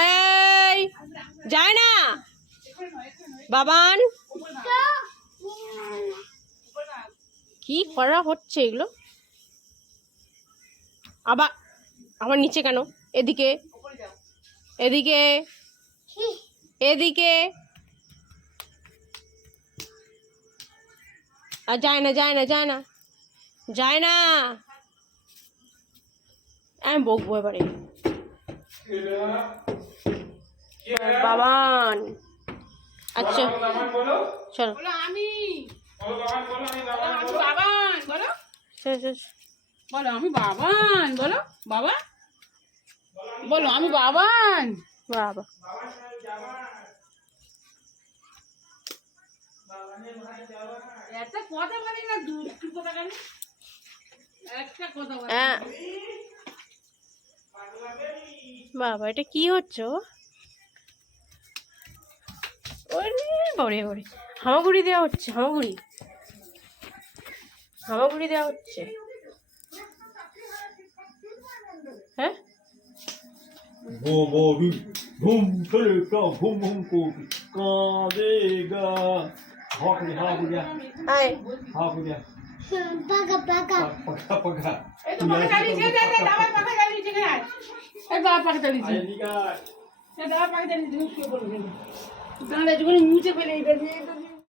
এই যায় না বাবান, কি করা হচ্ছে এগুলো? আবার আবার নিচে কেন? এদিকে এদিকে এদিকে। আর যায় না যায় না যায় না যায় না। আমি বকবো এবারে। বাবান আচ্ছা চলো। আমি বাবান বলো, বলো আমি বাবান, বলো বাবা, বলো আমি বাবান। বাবা একটা কথা বলি না, দুষ্টু কথা কেন? একটা কথা বলি। বাবা এটা কি হচ্ছে? ওরে ওরে হামাগুড়ি দেওয়া হচ্ছে, হামাগুড়ি হামাগুড়ি দেওয়া হচ্ছে। হ্যাঁ ঘুম করে ঘুম ঘুম করে কাঁদেগা হাগুড়িয়া আয় হাগুড়িয়া Paga, paga. পাকা পাকা এই তো পাখা চালিয়েছে, দাবার পাখা চালিয়েছে কেন? এই দাবার পাখা চালিয়েছে, আইনিকা এই দাবার পাখা চালিয়েছে, শুয়ে পড়বে। দাঁড়া যখন মুছে ফেলে এটা দিয়ে